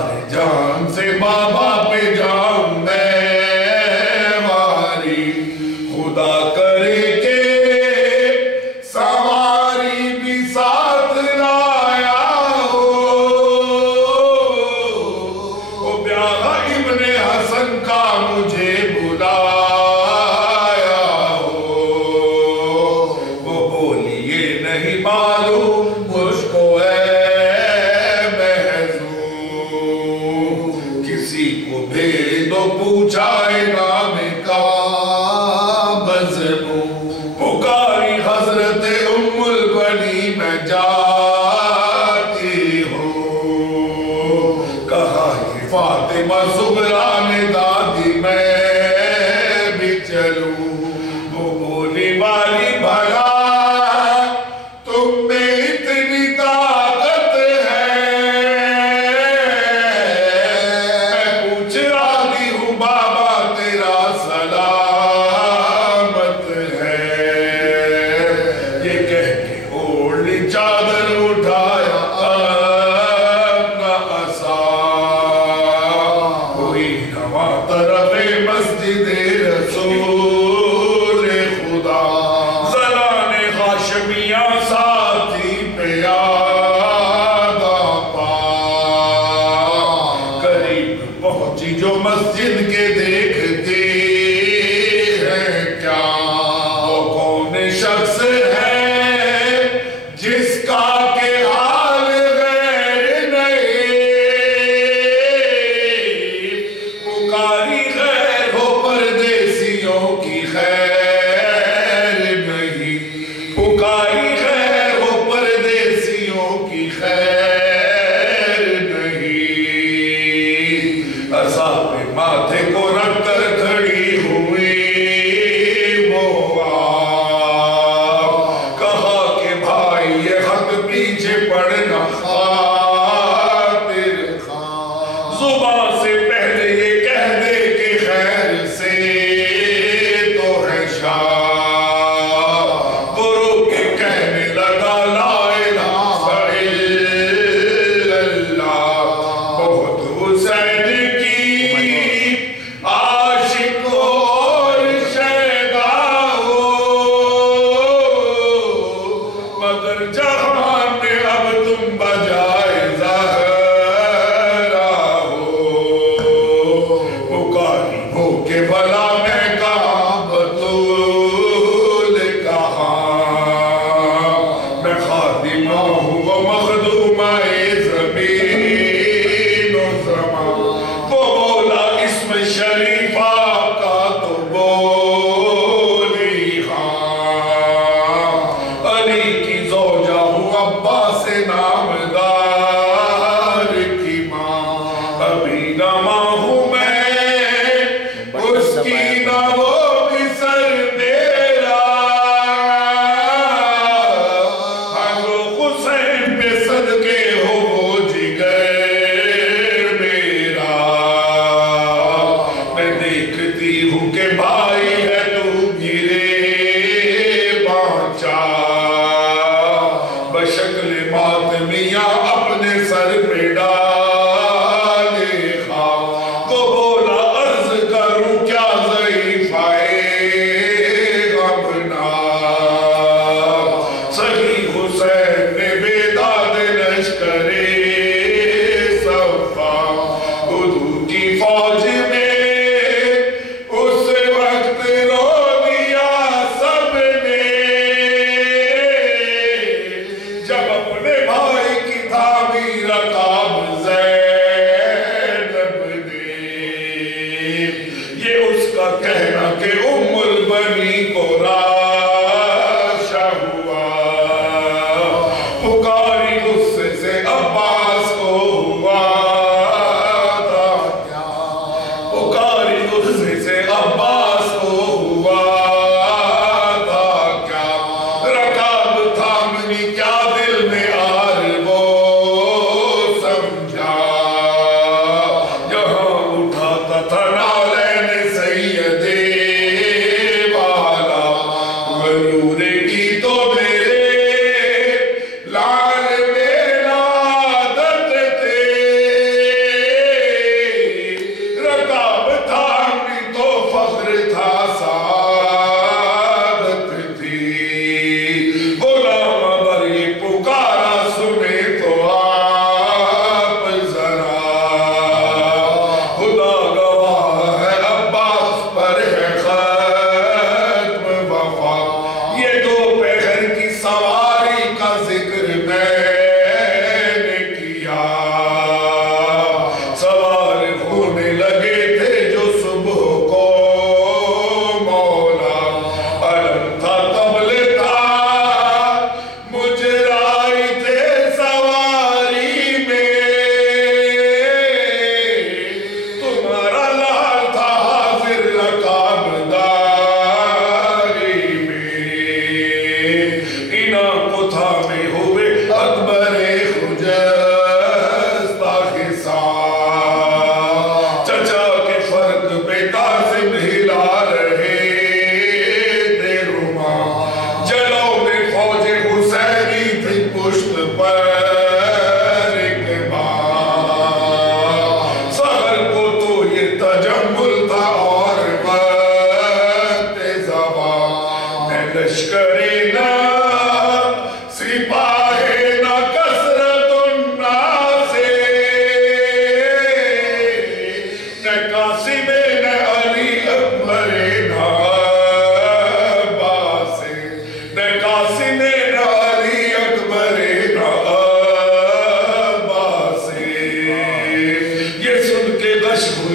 سارے جان سے بابا پہ جاؤں میں واری، خدا کرے کہ سواری بھی ساتھ لایا ہو، وہ بیاہ ابن حسن کا مجھے بلایا ہو، وہ بولی یہ نہیں معلوم مجھ کو پوچھا نام کا بزمو، پکاری حضرت ام البنی میں جاتی ہوں، کہا یہ فاطمہ زہرا نے دادی میں بھی چلوں، وہ بولی والی بھلا تم میں اتنی طاقت ہے، جو مسجد کے دیکھتے ہیں کیا، وہ کون شخص ہے جس کا کہ حال غیر نہیں، پکاری خیر ہو پردیسیوں کی خیر نہیں، پکاری خیر ہو پردیسیوں کی خیر ماتھے کو رکھ کر کھڑی ہوئی وہ آپ، کہا کہ بھائی یہ حق پیچھے پڑنا خاطر خواہ، زبان سے پہلے یہ کہہ دے کہ خیر سے تو ہے شاہ، وہ رو کے کہنے لگا لا الہ الا اللہ، بہت حسین جہاں میں اب تم بجائے زہرا ہو،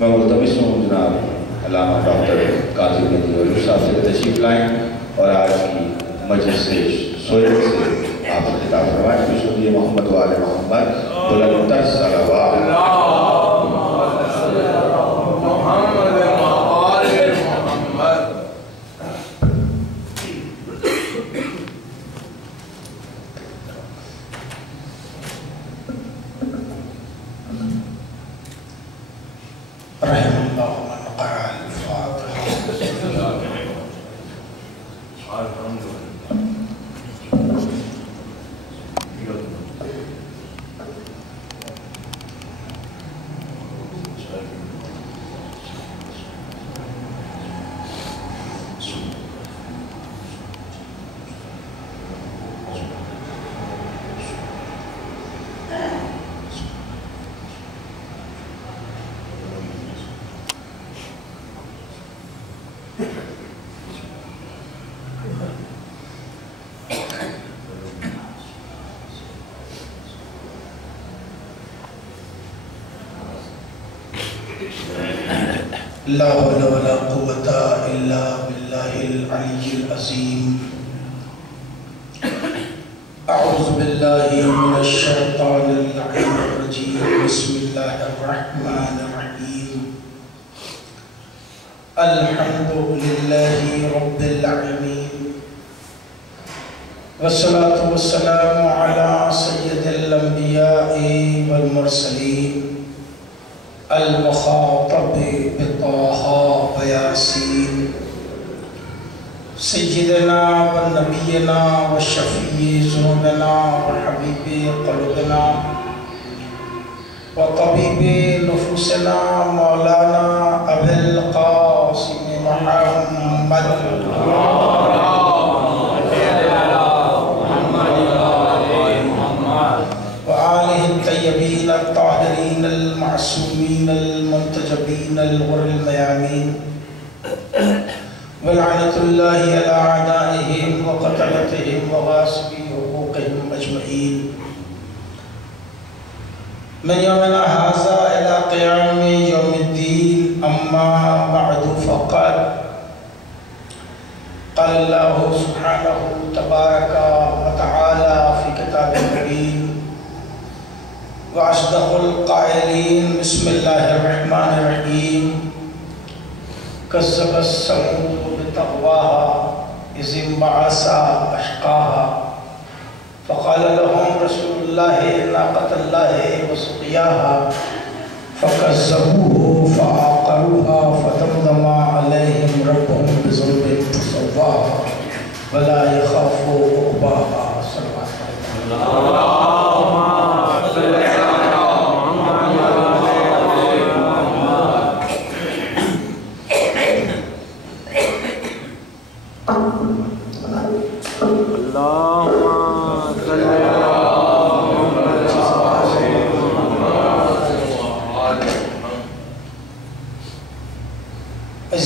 میں ملتمس ہوں جناب علامہ ڈاکٹر قادر مہدی ولو صاحب سے تشریف لائیں اور آج کی مجلس سے سوئر سے آپ خطاب فرمائیں. خوش ہوئیے محمد و آل محمد بلند تر صلوات. لا حول ولا قوة إلا بالله العلي العظيم. أعوذ بالله من الشيطان اللعين الرجيم. بسم الله الرحمن الرحيم. الحمد لله رب العالمين والصلاة والسلام على سيد الأنبياء والمرسلين المخاطب بطه وياسين سيدنا ونبينا وشفيع ذنوبنا وحبيب قلوبنا وطبيب نفوسنا مولانا أبي القاسم محمد وآله الطيبين الطاهرين المعصومين المنتجبين الغر الميامين ولعنة الله على أعدائهم وقتلتهم وغاصبي حقوقهم أجمعين من يومنا هذا إلى قيام يوم الدين. أما بعد فقد قال الله سبحانه تبارك وتعالى في كتاب المبين وأصدق القائلين بسم الله الرحمن الرحيم. كذب الثمود بتقواها إذ انبعث أشقاها فقال لهم رسول الله ناقة الله وسقياها فكذبوه فعقروها فدمدم عليهم ربهم بذنبهم فسواها ولا يخاف عقباها. صلى الله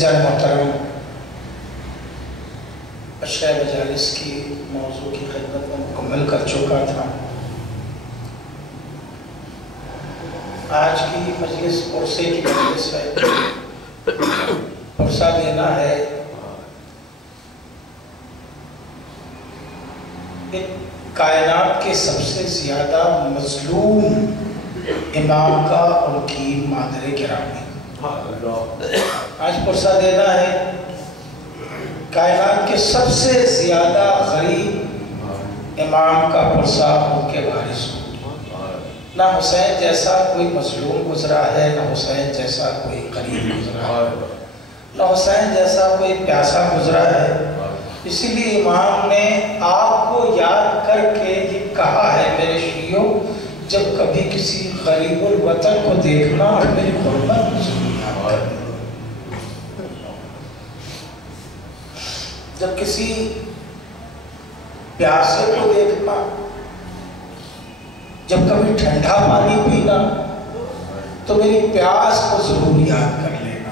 محترم اشیاء مجالس کی موضوع کی خدمت میں مکمل کر چکا تھا. آج کی مجلس عرصے کی مجلس ہے. عرصہ دینا ہے کائنات کے سب سے زیادہ مظلوم امام کا ان کی مادر گرامی. آج پرسہ دینا ہے کائنات کے سب سے زیادہ غریب امام کا پرسہ ان کے وارث ہو. نہ حسین جیسا کوئی مظلوم گزرا ہے، نہ حسین جیسا کوئی غریب گزرا ہے، نہ حسین جیسا کوئی پیاسا گزرا ہے. اسی لیے امام نے آپ کو یاد کر کے یہ کہا ہے میرے شیعوں، جب کبھی کسی غریب الوطن کو دیکھنا اور میری غربت جب کسی پیاسے کو دیکھنا، جب کبھی ٹھنڈا پانی پینا تو میری پیاس کو ضرور یاد کر لینا.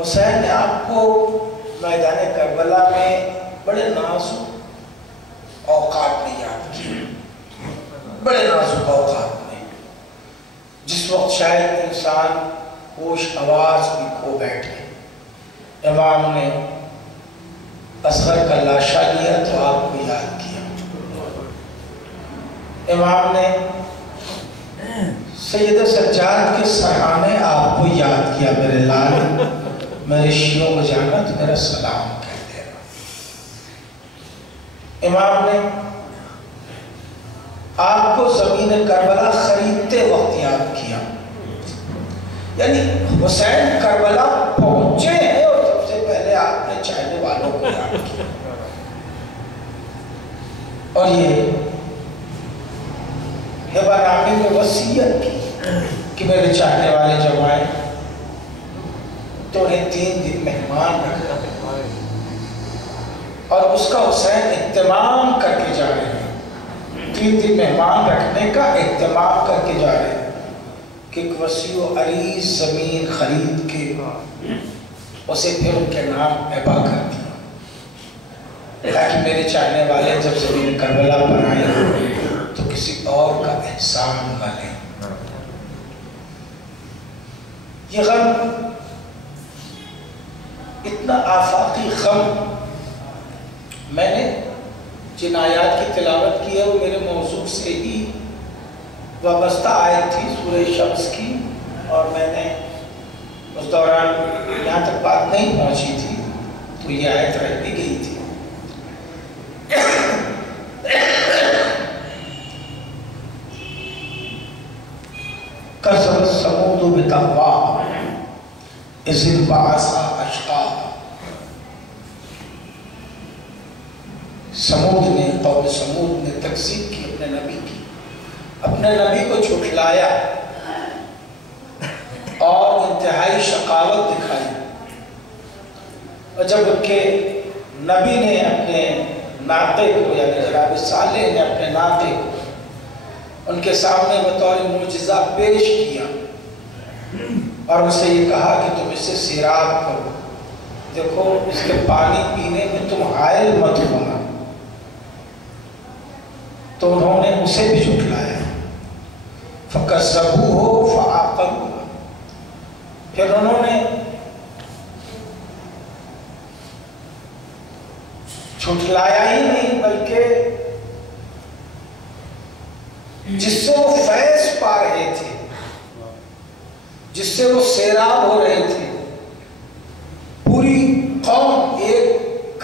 حسین نے آپ کو میدان کربلا میں بڑے نازک اوقات میں یاد کیا، بڑے نازک اوقات میں، جس وقت شاید انسان ہوش آواز بھی کھو بیٹھے. امام نے اصغر کا لاشا لیا تو آپ کو یاد کیا. امام نے سید سجاد کے سرانے آپ کو یاد کیا. میرے لال میرے شیعوں کو جانا تو میرا سلام کہہ دینا. امام نے آپ کو زمین کربلا خریدتے وقت یاد کیا. یعنی حسین کربلا پہنچے ہیں اور سب سے پہلے آپ نے چاہنے والوں کو یاد کیا. اور یہ ہبہ نامی میں وصیت کی کہ میرے چاہنے والے جب آئیں تو انہیں 3 دن مہمان رکھنا اور اس کا حسین اہتمام کر کے جا رہے ہیں. 3 دن مہمان رکھنے کا اہتمام کر کے جا رہے ہیں کہ ایک وسیع و عریض زمین خرید کے اسے پھر ان کے نام ہبہ کر دیا تاکہ میرے چاہنے والے جب زمین کربلا پر آئے تو کسی اور کا احسان نہ لیں. یہ غم اتنا آفاقی غم میں نے جن آیات کی تلاوت کی ہے وہ میرے موضوع سے ہی وابستہ آیت تھی سورہ شمس کی اور میں نے اس دوران یہاں تک بات نہیں پہنچی تھی تو یہ آیت رہ بھی گئی تھی. کذبت ثمود بطغواها اذ انبعث اشقاها. سمود نے قوم سمود نے تکذیب کی اپنے نبی کی. اپنے نبی کو جھٹلایا اور انتہائی شقاوت دکھائی. اور جب ان کے نبی نے اپنے ناطے کو یعنی جناب صالح نے اپنے ناطے کو ان کے سامنے بطور معجزہ پیش کیا اور ان سے یہ کہا کہ تم اسے سیراب کرو, دیکھو اس کے پانی پینے میں تم حائل مت ہونا, تو انہوں نے اسے بھی جھٹلایا. فَكَذَّبُوهُ فَعَقَرُوهُ, پھر انہوں نے جھٹلایا ہی نہیں بلکہ جس سے وہ فیض پا رہے تھے, جس سے وہ سیراب ہو رہے تھے, پوری قوم, ایک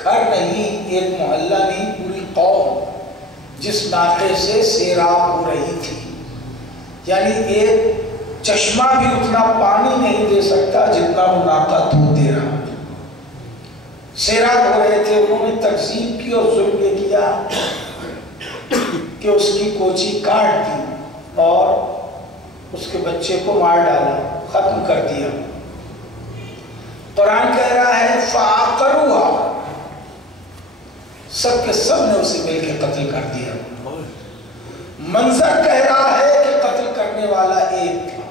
گھر نہیں, ایک محلہ نہیں, پوری قوم جس ناقے سے سیراب ہو رہی تھی. یعنی ایک چشمہ بھی اتنا پانی نہیں دے سکتا جتنا وہ ناقہ دودھ دے رہا. سیراب ہو رہے تھے. انہوں نے تکذیب کی اور ظلم یہ کیا کہ اس کی کوچی کاٹ دی اور اس کے بچے کو مار ڈالا, ختم کر دیا. قرآن کہہ رہا ہے فَعَقَرُوهَا, سب کے سب نے اسے مل کے قتل کر دیا. منظر کہہ رہا ہے کہ قتل کرنے والا ایک تھا.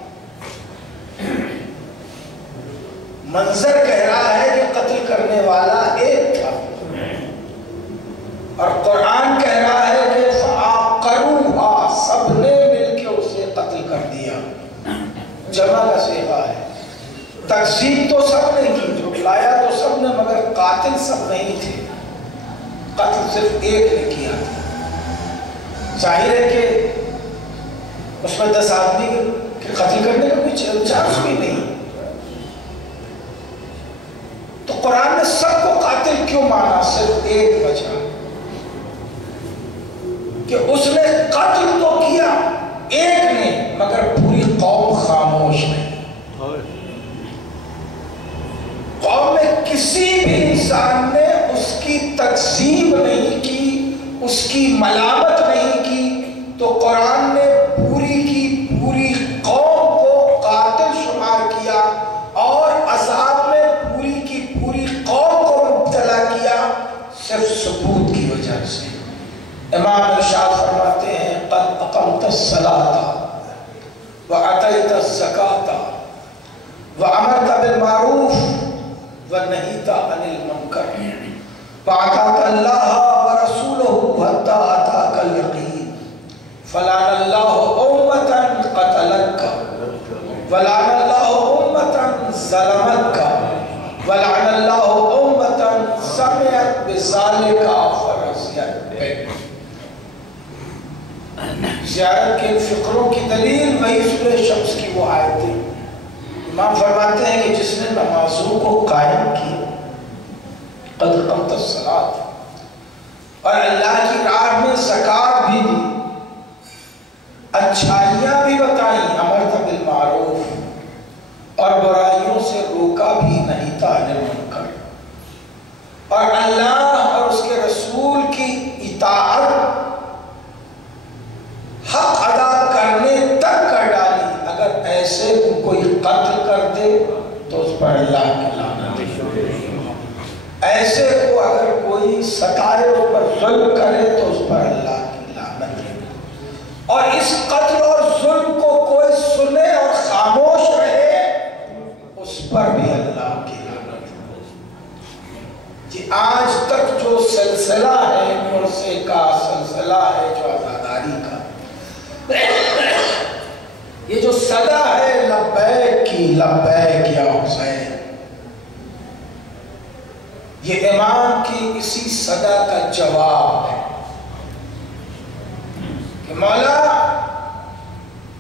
منظر کہہ رہا ہے کہ قتل کرنے والا ایک تھا اور قرآن کہہ رہا ہے کہ فَعَقَرُوهَا, سب نے مل کے اسے قتل کر دیا. جمع کا صیغہ ہے. تکذیب تو سب نے کی, جھٹلایا تو سب نے, مگر قاتل سب نہیں تھے. قتل صرف ایک نے کیا تھا. ظاہر ہے کہ اس میں 10 آدمی کے قتل کرنے کا کوئی چانس بھی نہیں. تو قرآن نے سب کو قاتل کیوں مانا؟ صرف ایک وجہ کہ اس نے قتل تو کیا ایک نے, مگر پوری قوم خاموش نہیں. قوم میں کسی بھی انسان نے اس کی تکذیب نہیں کی, اس کی ملامت نہیں کی, تو قرآن نے پوری کی پوری قوم کو قاتل شمار کیا اور عذاب میں پوری کی پوری قوم کو مبتلا کیا صرف ثبوت کی وجہ سے. امام ارشاد فرماتے ہیں قد اقمت الصلاۃ واتیت الزکاۃ وامرت بالمعروف ونہیت عن المنکر وعطاک اللہ ورسولہ حتی اتاک الیقین فلعن اللہ امة قتلتک ولعن اللہ امة ظلمت کا ولعن اللہ امتا سمعت بذالک فرضیت۔ زیارت کے فقروں کی دلیل وہی سورہ شمس کی وہ آیت تھی۔ امام فرماتے ہیں کہ جس نے نمازوں کو قائم کیا قد قامت الصلاۃ اور اللہ کی راہ میں زکات بھی دی، اچھائیاں بھی بتائیں، امر بالمعروف اور برائیوں سے روکا بھی نہیں تھا عن المنکر، اور اللہ اور اس کے رسول کی اطاعت حق ادا کرنے تک کر ڈالی۔ اگر ایسے کو کوئی قتل کر دے تو اس پر اللہ کی لعنت ہے، ایسے کو اگر کوئی ستائے اس پر ظلم کرے تو اس پر اللہ کی لعنت ہے، اور اس قتل اور ظلم کو کوئی سنے اور خاموش رہے اس پر بھی اللہ کی لعنت ہے۔ کہ آج تک جو سلسلہ ہے مرثے کا سلسلہ ہے جو عزاداری کا، یہ جو صدا ہے لبیک کی لبیک یا حسین، یہ امام کی اسی صدا کا جواب ہے کہ مولا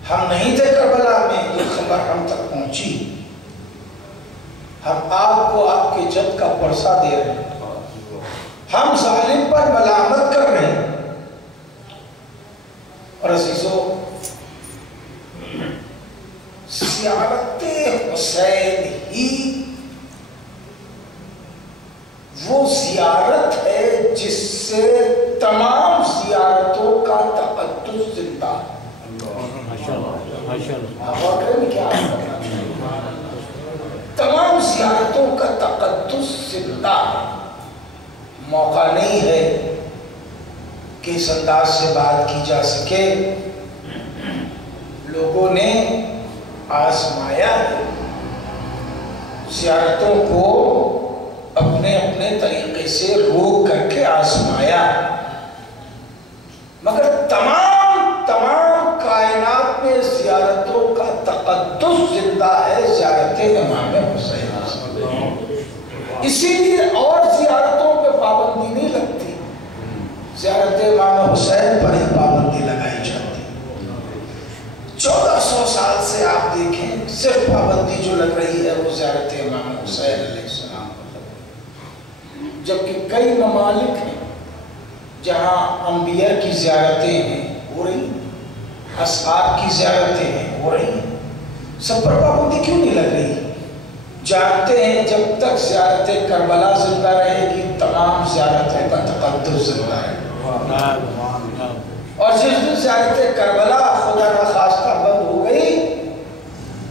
ہم نہیں تھے کربلا میں، یہ خبر ہم تک پہنچی، ہم آپ کو آپ کے جد کا پرسہ دے رہے ہیں، ہم ظالم پر ملامت کر رہے ہیں۔ اور عزیزو، زیارت حسین ہی وہ زیارت ہے جس سے تمام زیارتوں کا تقدس زندہ ہے۔ تمام زیارتوں کا تقدس زندہ ہے۔ موقع نہیں ہے کہ اس انداز سے بات کی جا سکے۔ لوگوں نے آزمایا ہے زیارتوں کو، اپنے اپنے طریقے سے روک کر کے آزمایا، مگر تمام کائنات میں زیارتوں کا تقدس زندہ ہے زیارت امام حسین۔ اسی لیے اور زیارتوں پہ پابندی نہیں لگتی، زیارت امام حسین پر ہی پابندی لگائی جاتی۔ 1400 سال سے آپ دیکھیں صرف پابندی جو لگ رہی ہے وہ زیارت امام حسین علیہ السلام، جبکہ کئی ممالک ہیں جہاں انبیاء کی زیارتیں ہیں ہو رہی، اصحاب کی زیارتیں ہیں ہو رہی، سب پر پابندی کیوں نہیں لگ رہی؟ جانتے ہیں جب تک زیارت کربلا زندہ رہے گی تمام زیارتوں کا تقدس زندہ ہے، اور جس دن زیارت کربلا خدا نخواستہ بند ہو گئی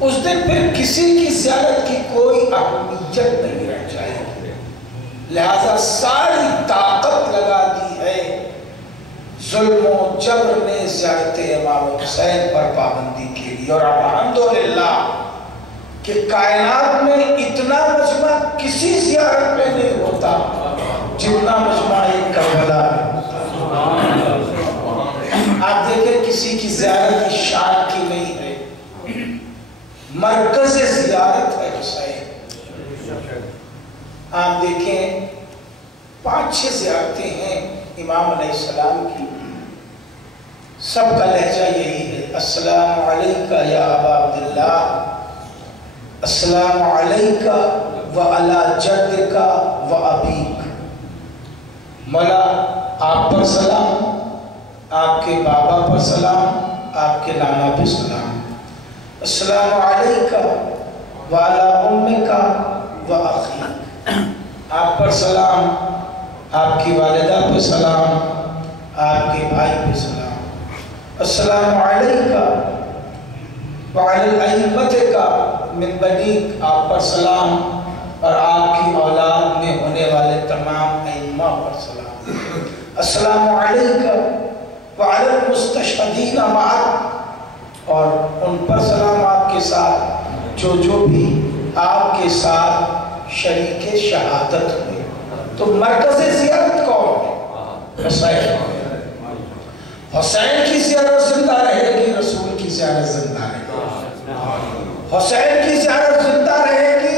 اس دن پھر کسی کی زیارت کی کوئی اہمیت نہیں رہ جائے گی۔ لہذا ساری طاقت لگا دی ہے ظلم و جبر نے زیارت امام حسین پر پابندی کے لیے، اور الحمدللہ کہ کائنات میں اتنا مجمع کسی زیارت میں نہیں ہوتا جتنا مجمع کربلا ہے۔ آپ دیکھیں کسی کی زیارت کی شان کی نہیں ہے، مرکز زیارت ہے حسین۔ آپ دیکھیں 5-6 زیارتیں ہیں امام علیہ السلام کی، سب کا لہجہ یہی ہے، السلام علیکہ یا ابا عبداللہ، السلام علیکہ وعلی جدکہ وابیک۔ مولا آپ پر سلام، آپ کے بابا پر سلام، آپ کے نانا پر سلام، السلام علیکہ وعلی امکہ واخیک، آپ پر سلام، آپ کی والدہ پر سلام، آپ کے بھائی پر سلام، السلام علیکہ وعلی الائمتکہ من بنیک، آپ پر سلام اور آپ کی اولاد میں ہونے والے تمام ائمہ پر سلام، السلام علیکہ وعلی المستشہدین معک، اور ان پر سلام آپ کے ساتھ جو بھی آپ کے ساتھ شریک شہادت ہوئے۔ تو مرکز زیارت کون ہے؟ حسین۔ حسین کی زیارت زندہ رہے گی، رسول کی زیارت زندہ رہے گی، حسین کی زیارت زندہ رہے گی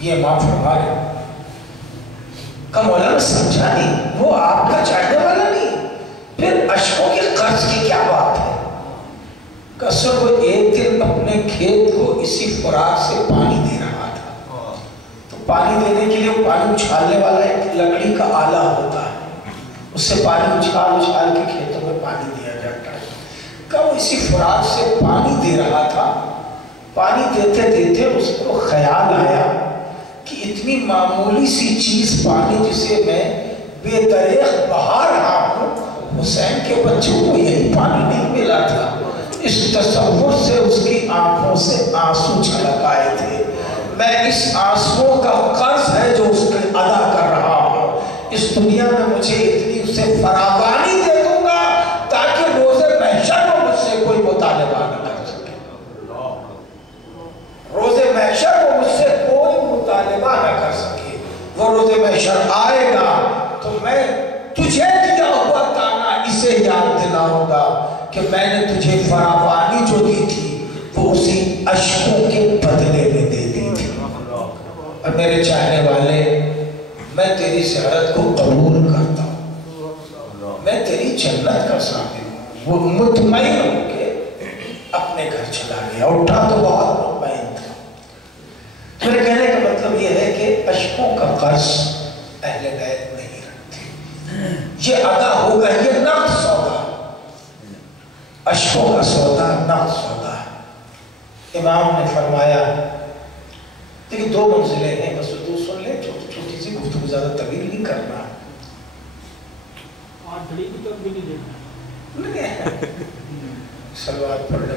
یہ امام فرما رہے کہ مولانا سمجھا نہیں، وہ آپ کا چاہنے والا نہیں، پھر اشکوں کے قرض کی کیا بات ہے؟ کہ سر وہ ایک دن اپنے کھیت کو اسی خوراک سے پانی دے رہا تھا، تو پانی دینے کے لیے پانی اچھالنے والا ایک لکڑی کا آلہ ہوتا ہے، اس سے پانی اچھال کے کھیتوں میں پانی دیا جاتا ہے۔ کہ وہ اسی خوراک سے پانی دے رہا تھا، پانی دیتے دیتے اس کو خیال آیا کہ اتنی معمولی سی چیز پانی جسے میں بے دریغ بہا رہا ہوں، حسین کے بچوں کو یہی پانی نہیں ملا تھا۔ اس تصور سے اس کی آنکھوں سے آنسو چھلک آئے تھے، میں اس آنسوؤں کا قرض ہے جو اس کے ادا کر رہا ہوں، اس دنیا میں مجھے اتنی اسے فراوانی دے دوں گا تاکہ روز محشر میں مجھ سے کوئی مطالبہ نہ کر سکے، روز محشر میں مجھ سے کوئی مطالبہ نہ کر سکے۔ وہ روز محشر آئے گا تو میں تجھے دیا ہوا تانا اسے یاد دلاؤں گا کہ میں نے تجھے فراوانی جو دی تھی وہ اسی اشکوں کے بدلے میں دے دی تھی۔ اور میرے چاہنے والے، میں تیری زیارت کو قبول کرتا ہوں، میں تیری جنت کا ثابت ہوں۔ وہ مطمئن ہو کے اپنے گھر چلا گیا، اٹھا تو بہت مطمئن تھا۔ میرے کہنے کا مطلب یہ ہے کہ اشکوں کا قرض اہل بیت نہیں رکھتے، یہ ادا ہوگا، یہ نقد سودا، اشکوں کا سودا نقد سودا ہے۔ امام نے فرمایا، دیکھیں 2 منزلیں ہیں، بس دو سن لیں، چھوٹی سی گفتگو، زیادہ طویل نہیں کرنا، صلوات پڑھ لیں۔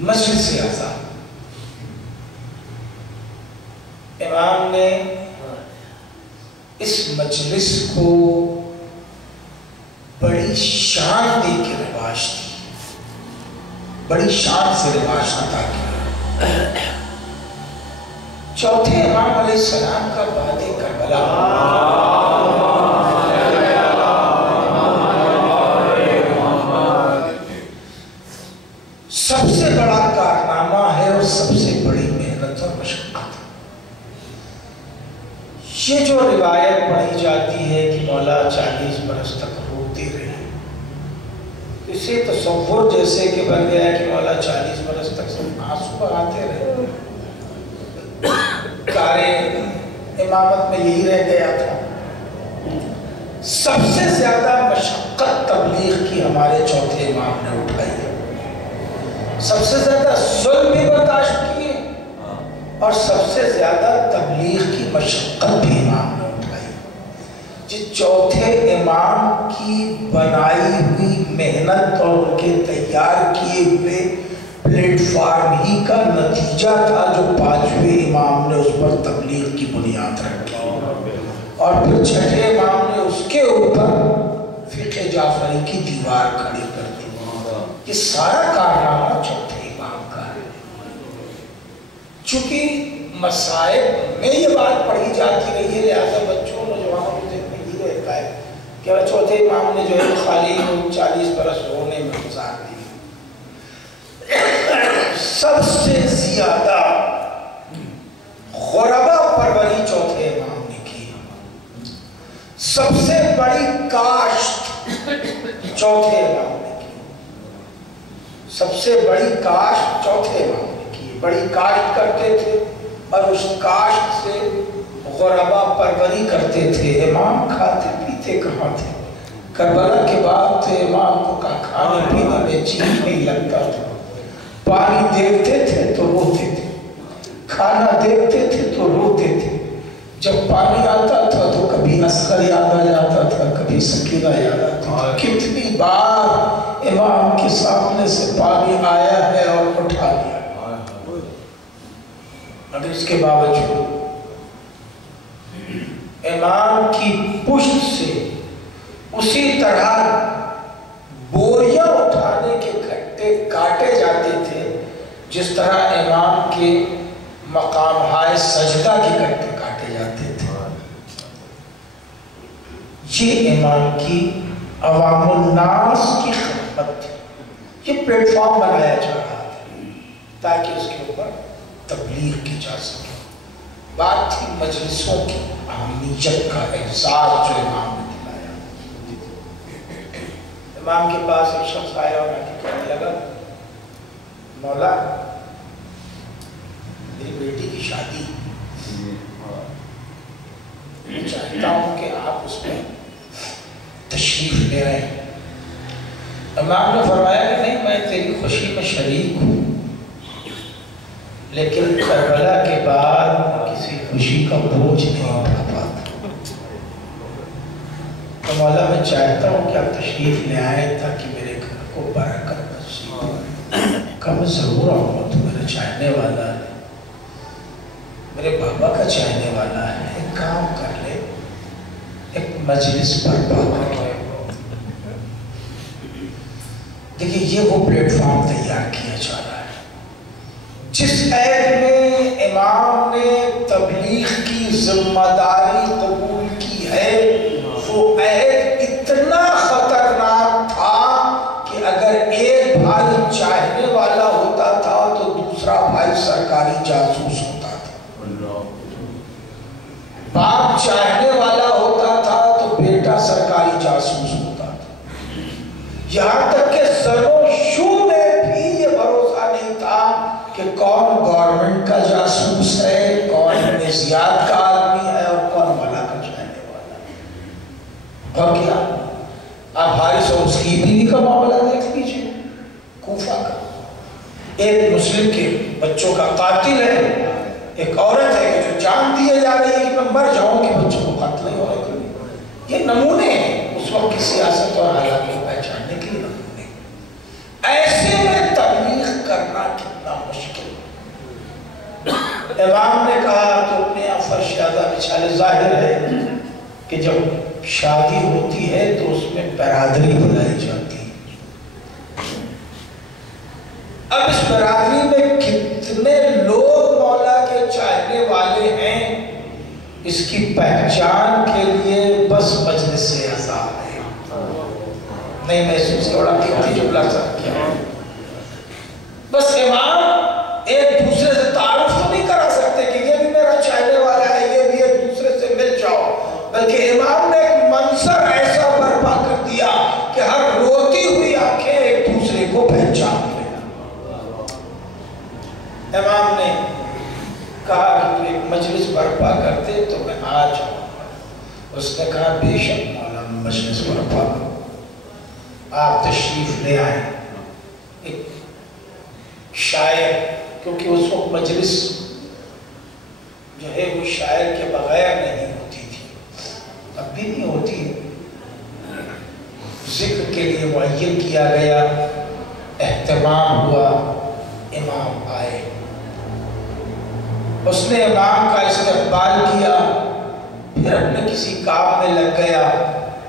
مسجد سے آزاد امام نے اس مجلس کو بڑی شان دے کے رواج دی، بڑی شان سے رواج عطا کیا۔ چوتھے امام علیہ السلام کا بعد کربلا، سب سے بڑا کارنامہ ہے اور سب سے بڑی محنت اور مشقت۔ یہ جو روایت پڑھی جاتی ہے کہ مولا 40 برس تک روتے رہے، اسے تصور جیسے کہ بن گیا ہے کہ مولا 40 برس تک صرف آنسو بہاتے رہے، کارے امامت میں یہی رہ گیا تھا۔ سب سے زیادہ مشقت تبلیغ کی ہمارے چوتھے امام نے اٹھائی ہے، سب سے زیادہ ظلم بھی برداشت کیے اور سب سے زیادہ تبلیغ کی مشقت بھی امام نے اٹھائی۔ جس چوتھے امام کی بنائی ہوئی محنت اور ان کے تیار کیے ہوئے پلیٹ فارم ہی کا نتیجہ تھا جو 5ویں امام نے اس پر تبلیغ کی بنیاد رکھی، اور پھر 6ٹھے امام نے اس کے اوپر فقہ جعفری کی دیوار کھڑی کر دی۔ یہ سارا کارنامہ چوتھے امام کا ہے۔ چونکہ مسائب میں یہ بات پڑھی جاتی رہی ہے، لہذا بچوں نوجوانوں کو ذہن میں یہ رہتا ہے کہ چوتھے امام نے جو ہے خالی 40 برس رونے میں گزار دی۔ سب سے زیادہ غربا پروری چوتھے امام نے کی، سب سے بڑی کاشت چوتھے امام نے کی، سب سے بڑی کاشت چوتھے امام نے کی۔ بڑی کاشت کرتے تھے اور اس کاشت سے غربا پروری کرتے تھے۔ امام کھاتے پیتے کہاں تھے؟ کربلا کے بعد تو امام کو کھانے پینے میں جی نہیں لگتا تھا۔ پانی دیکھتے تھے تو روتے تھے، کھانا دیکھتے تھے تو روتے تھے۔ جب پانی آتا تھا تو کبھی اصغر یاد آ جاتا تھا، کبھی سکینہ یاد آتی تھی۔ کتنی بار امام کے سامنے سے پانی آیا ہے اور اٹھا لیا، مگر اس کے باوجود امام کی پشت سے اسی طرح بوریاں اٹھانے کے گھٹے کاٹے جاتے تھے جس طرح امام کے مقام ہائے سجدہ کے گھٹے کاٹے جاتے تھے۔ یہ امام کی عوام الناس کی خدمت تھی. یہ پلیٹ فارم بنایا جا رہا تھا تاکہ اس کے اوپر تبلیغ کی جا سکے. بات تھی مجلسوں کی اہمیت کا احساس جو امام نے دلایا. امام کے پاس ایک شخص آیا اور کہنے لگا مولا میری بیٹی کی شادی میں چاہتا ہوں کہ آپ اس میں تشریف لے آئیں. امام نے فرمایا کہ نہیں میں تیری خوشی میں شریک ہوں لیکن کربلا کے بعد کسی خوشی کا بوجھ نہیں اٹھا پاتا. تو مولا میں چاہتا ہوں کہ آپ تشریف لے آئیں تاکہ میرے گھر کو برکت نصیب ہو. کم ضرور آؤں تو میرا چاہنے والا ہے, میرے بابا کا چاہنے والا ہے. ایک کام کر لے, ایک مجلس برپا کر لے. دیکھیے یہ وہ پلیٹ فارم تیار کیا جا رہا ہے جس عہد میں امام نے تبلیغ کی ذمہ داری قبول کی ہے. وہ عہد اتنا خطرناک تھا کہ اگر ایک بھائی چاہنے والا ہوتا تھا تو دوسرا بھائی سرکاری جاسوس ہوتا تھا. باپ چاہنے والا ہوتا تھا تو بیٹا سرکاری جاسوس ہوتا تھا. یہاں تک کہ زن و شو میں بھی یہ بھروسہ نہیں تھا کہ کون گورنمنٹ کا جاسوس ہے, کون نزیات کا آدمی ہے اور کون ملا کا چاہنے والا ہے. اور کیا آپ حارث اور اس کی بیوی کا معاملہ دیکھ لیجیے. کوفہ کا ایک مسلم کے بچوں کا قاتل ہے, ایک عورت ہے کہ جو جان دیے جا رہی ہے کہ میں مر جاؤں کہ بچوں کو قتل نہیں ہونے کے لیے. یہ نمونے ہیں اس وقت کی سیاست اور حالات کو پہچاننے کے لیے نمونے. ایسے میں تبلیغ کرنا کتنا مشکل. امام نے کہا تو اپنے یہاں فرش زیادہ بچھالے. ظاہر ہے کہ جب شادی ہوتی ہے تو اس میں برادری بلائی جاتی ہے. اب اس برادری میں کتنے لوگ مولا کے چاہنے والے ہیں اس کی پہچان کے لیے بس مجلس سے عذاب ہے. نہیں محسوس بڑا قیمتی جملہ سب کیا. بس امام ایک دوسرے سے تعارف تو نہیں کرا سکتے کہ یہ بھی میرا چاہنے والا ہے, یہ بھی ایک دوسرے سے مل جاؤ, بلکہ امام نے ایک منظر ایسا برپا کر دیا کہ ہر روتی ہوئی آنکھیں ایک دوسرے کو پہچان لیں. امام نے کہا کہ تو ایک مجلس برپا کرتے تو میں آ جاؤں. اس نے کہا بے شک مولا مجلس برپا کرو, آپ تشریف لے آئیں. ایک شاعر, کیونکہ اس وقت مجلس جو ہے وہ شاعر کے بغیر نہیں ہوتی تھی, اب بھی نہیں ہوتی ہے. ذکر کے لیے معین کیا گیا, اہتمام ہوا, امام آئے. اس نے امام کا استقبال کیا, پھر اپنے کسی کام میں لگ گیا.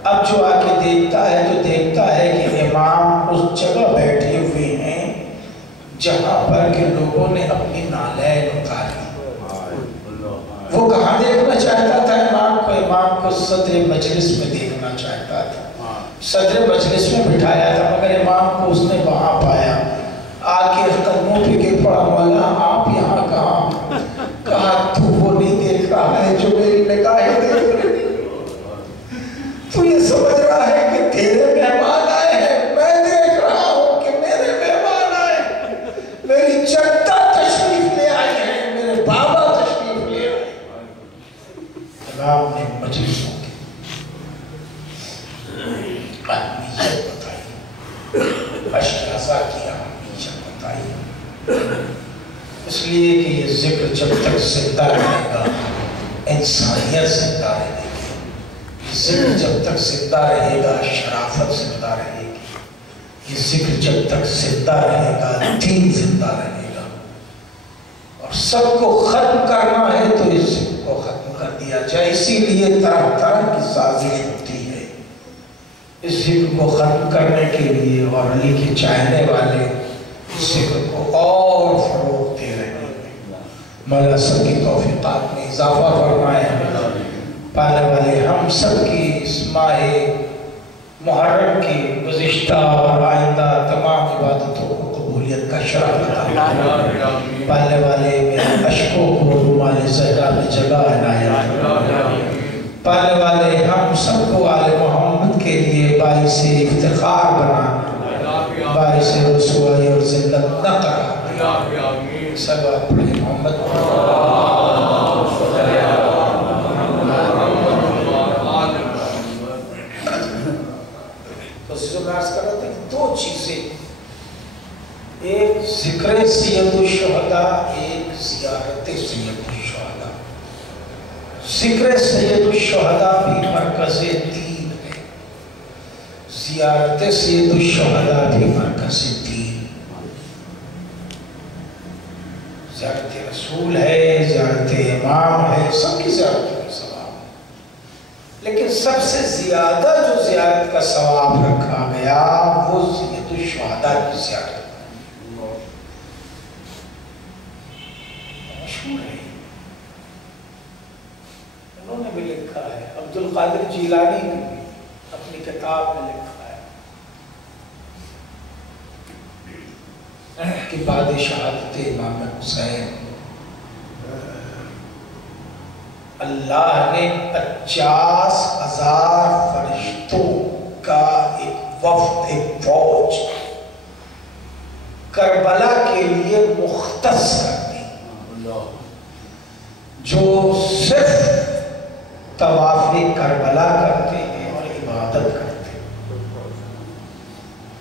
اب جو آ کے دیکھتا ہے تو دیکھتا ہے کہ امام اس جگہ بیٹھے ہوئے ہیں جہاں پر کہ لوگوں نے اپنی نالین اتاری. وہ کہاں دیکھنا چاہتا تھا امام کو؟ امام کو صدر مجلس میں دیکھنا چاہتا تھا. صدر مجلس میں بٹھایا تھا مگر امام کو اس نے وہاں پایا. آ کے قدموں پہ گر پڑا, مولا آپ یہاں کہاں؟ کہا تو وہ نہیں دیکھ رہا ہے جو میری نگاہیں دیکھ رہی. تو یہ سمجھ رہا ہے کہ تیرے مہمان آئے ہیں, میں دیکھ رہا ہوں کہ میرے مہمان آئے ہیں. میری جدہ تشریف لے آئے ہیں, میرے بابا تشریف لے آئے ہیں. امام نے مجلسوں کی اہمیت بتائی, اشیاء کی اہمیت بتائی. اس لیے کہ یہ ذکر جب تک زندہ رہے گا انسانیت زندہ رہے گی. ذکر جب تک زندہ رہے گا شرافت زندہ رہے گی. یہ ذکر جب تک زندہ رہے گا دین زندہ رہے گا. اور سب کو ختم کرنا ہے تو اس ذکر کو ختم کر دیا جائے. اسی لیے طرح طرح کی سازش ہوتی ہے اس ذکر کو ختم کرنے کے لیے. اور علی کے چاہنے والے اس ذکر کو اور فروغ دے رہے ہیں. مولا سب کی توفیقات میں اضافہ فرمائے. پانے والے ہم سب کی اس ماہ محرم کی گزشتہ اور آئندہ تمام عبادتوں کو قبولیت کا شرف عطا فرمائے۔ پانے والے میرے اشکوں کو رومال زہرا میں جگہ عنایت فرمائے۔ پانے والے ہم سب کو آل محمد کے لیے باعث افتخار بنا، باعث رسوائی اور ذلت نہ قرار۔ صلوات پڑھیں محمد میں عرض کر رہا تھا کہ دو چیزیں، ایک ذکر سید الشہداء، ایک زیارت سید الشہداء۔ ذکر سید الشہداء بھی مرکز دین ہے، زیارت سید الشہداء بھی مرکز دین۔ زیارت رسول ہے، زیارت امام ہے، سب کی زیارت کا ثواب، لیکن سب سے زیادہ جو زیارت کا ثواب رکھا گیا وہ سید الشہداء کی زیارت مشہور ہے۔ انہوں نے بھی لکھا ہے، عبد القادر جیلانی نے بھی اپنی کتاب میں لکھا ہے کہ بعد شہادت امام حسین اللہ نے 50,000 فرشتوں کا ایک وفد، ایک فوج کربلا کے لیے مختص کر دی، جو صرف طواف کربلا کرتے ہیں اور عبادت کرتے ہیں۔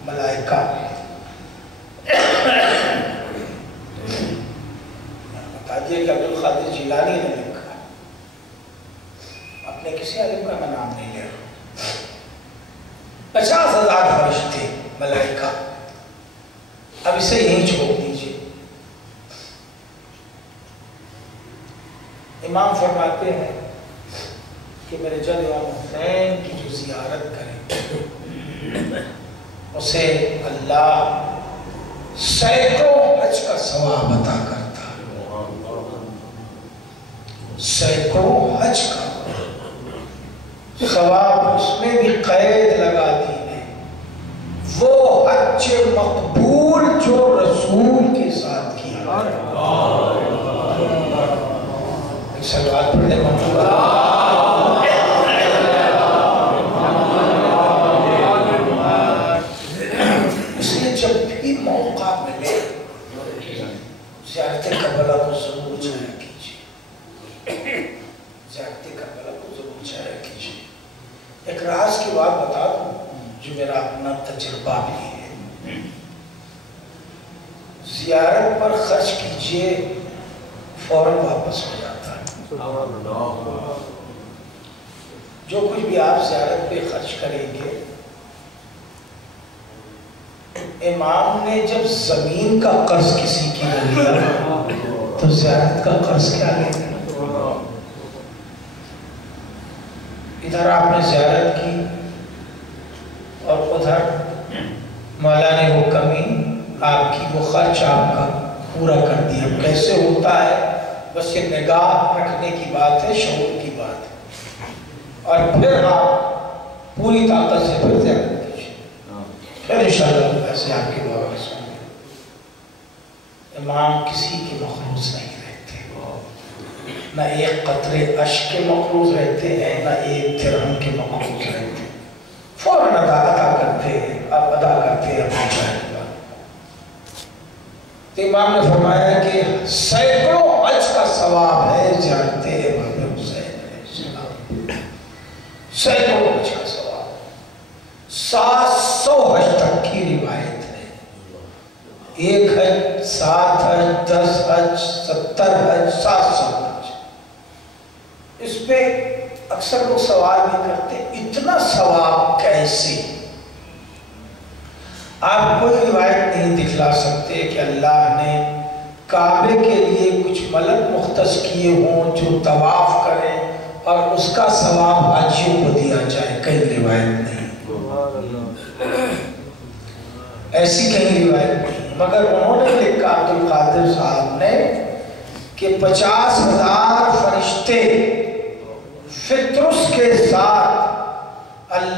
ملائکہ بتا دیا کہ عبد القادر جیلانی نے لکھا، اپنے کسی عالم کا میں نام نہیں لے رہا۔ 50,000 فرشتے ملائکہ، اب اسے یہیں چھوڑ دیجئے۔ امام فرماتے ہیں کہ میرے جد امام حسین کی جو زیارت کرے اسے اللہ سینکڑوں حج کا ثواب عطا کرتا ہے، سینکڑوں حج کا ثواب۔ اس میں بھی قید لگا دی ہے، وہ حج مقبول جو رسول کے ساتھ کیا۔ صلوات پڑھنے محمد۔ اس لیے جب بھی موقع ملے زیارت کربلا کو ضرور جایا کیجیے، زیارت کربلا کو ضرور جایا کیجیے۔ ایک راز کی بات بتا دوں جو میرا اپنا تجربہ بھی ہے، زیارت پر خرچ کیجیے فوراً واپس ہو جاتا ہے۔ جو کچھ بھی آپ زیارت پہ خرچ کریں گے، امام نے جب زمین کا قرض کسی کی لیا تو زیارت کا قرض کیا لے گا؟ ادھر آپ نے زیارت کی اور ادھر مولا نے وہ کمی آپ کی، وہ خرچ آپ کا پورا کر دیا۔ کیسے ہوتا ہے؟ بس یہ نگاہ رکھنے کی بات ہے، شعور کی بات ہے، اور پھر آپ پوری طاقت سے پھر زیارت کیجیے، پھر انشاءاللہ ایسے آپ کی دعا رسول ہے۔ امام کسی کے مخلوص نہیں رہتے، نہ ایک قطرے اشک کے مخلوص رہتے ہیں، نہ ایک درہم کے مخلوص رہتے ہیں، فوراً ادا کرتے ہیں، اب ادا کرتے ہیں اپنی چاہیے۔ تو امام نے فرمایا کہ سینکڑوں حج کا ثواب ہے زیارت امام حسین علیہ السلام، سینکڑوں حج کا ثواب، 700 حج تک کی روایت ہے، 1 حج، 7 حج، 10 حج، 70 حج، 700 حج۔ اس پہ اکثر لوگ سوال بھی کرتے اتنا ثواب کیسے؟ آپ کوئی روایت نہیں دکھلا سکتے کہ اللہ نے کعبے کے لیے کچھ ملک مختص کیے ہوں جو طواف کریں اور اس کا ثواب حاجیوں کو دیا جائے، کہیں روایت نہیں، ایسی کہیں روایت نہیں۔ مگر انہوں نے لکھا عبد القادر صاحب نے کہ 50,000 فرشتے فطروں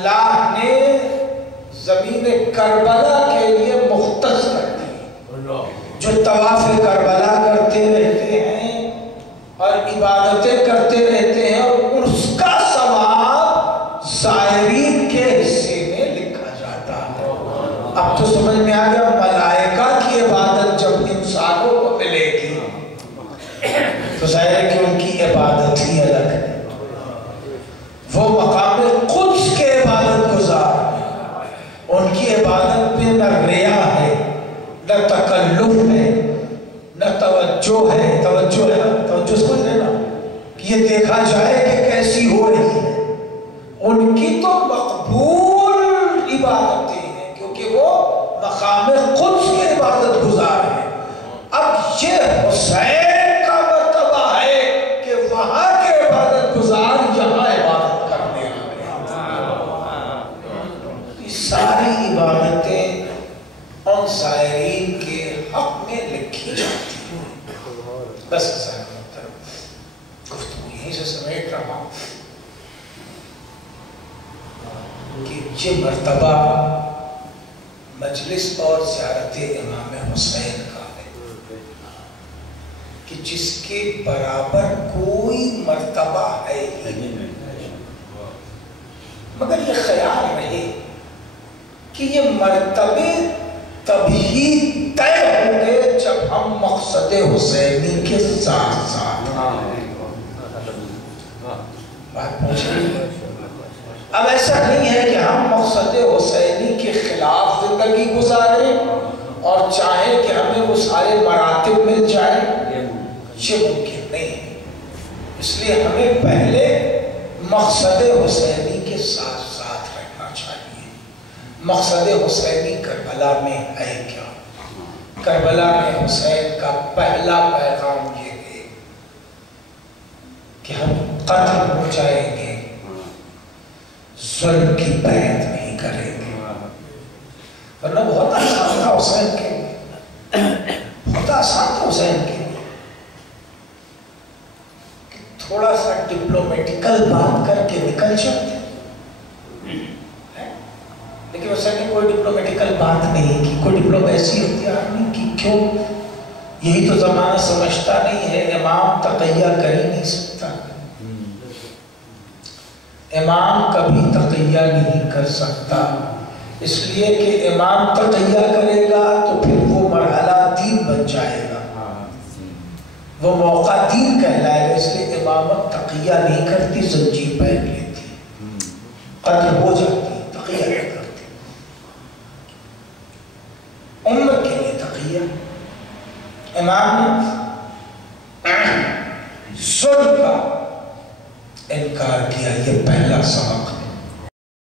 اللہ نے زمین کربلا کے لیے مختص کر دی. جو طواف کربلا کرتے رہتے ہیں اور عبادتیں کرتے رہتے ہیں اور اس کا ثواب زائرین کے حصے میں لکھا جاتا ہے. اب تو سمجھ میں آ گیا ملائکہ کی عبادت جب انسانوں کو ملے گی تو ظاہر ہے کہ ان کی عبادت ہی الگ ہے. وہ مقام قدس کے عبادت گزار ہیں. ان کی عبادت میں نہ ریا ہے نہ تکلف ہے نہ توجہ ہے. توجہ ہے نا, توجہ سمجھ رہے نا کہ یہ دیکھا جائے کہ کیسی ہو رہی ہے. ان کی تو مقبول عبادتیں ہیں کیونکہ وہ مقام قدس کے عبادت گزار ہیں. اب یہ حسین کا مرتبہ ہے کہ وہاں کے عبادت گزار یہاں عبادت کرنے آئے. ساری عبادتیں ان زائرین کے حق میں لکھی جاتی ہیں. بس گفتگو یہیں سے سمیٹ رہا ہوں کہ یہ مرتبہ مجلس اور زیارت امام حسین کا ہے کہ جس کے برابر کوئی مرتبہ ہے ہی نہیں. مگر یہ خیال رہے کہ یہ مرتبے تبھی طے ہوں گے جب ہم مقصد حسینی کے ساتھ ساتھ بات پہنچ گئی. اب ایسا نہیں ہے کہ ہم مقصد حسینی کے خلاف زندگی گزاریں اور چاہیں کہ ہمیں وہ سارے مراتب مل جائیں. یہ ممکن نہیں ہے. اس لیے ہمیں پہلے مقصد حسینی کے ساتھ ساتھ رہنا چاہیے. مقصد حسینی کربلا میں ہے کیا؟ کربلا میں حسین کا پہلا پیغام یہ ہے کہ ہم قتل ہو جائیں گے, ظلم کی بیعت نہیں کریں گے. ورنہ بہت آسان تھا حسین کے لیے, بہت آسان تھا حسین کے لیے کہ تھوڑا سا ڈپلومیٹیکل بات کر کے نکل جاتے. لیکن حسین نے کوئی ڈپلومیٹیکل بات نہیں کی, کوئی ڈپلومیسی اختیار نہیں کی. کیوں؟ یہی تو زمانہ سمجھتا نہیں ہے امام تقیہ کر ہی نہیں سکتا. امام کبھی تقیہ نہیں کر سکتا, اس لیے کہ امام تقیہ کرے گا تو پھر وہ مرحلہ دین بن جائے گا, وہ موقع دین کہلائے گا. اس لیے امامت تقیہ نہیں کرتی, زنجیر پہن لیتی, قتل ہو جاتی, تقیہ نہیں کرتی. امت کے لیے تقیہ. امام نے ظلم کا انکار کیا, یہ پہلا سبق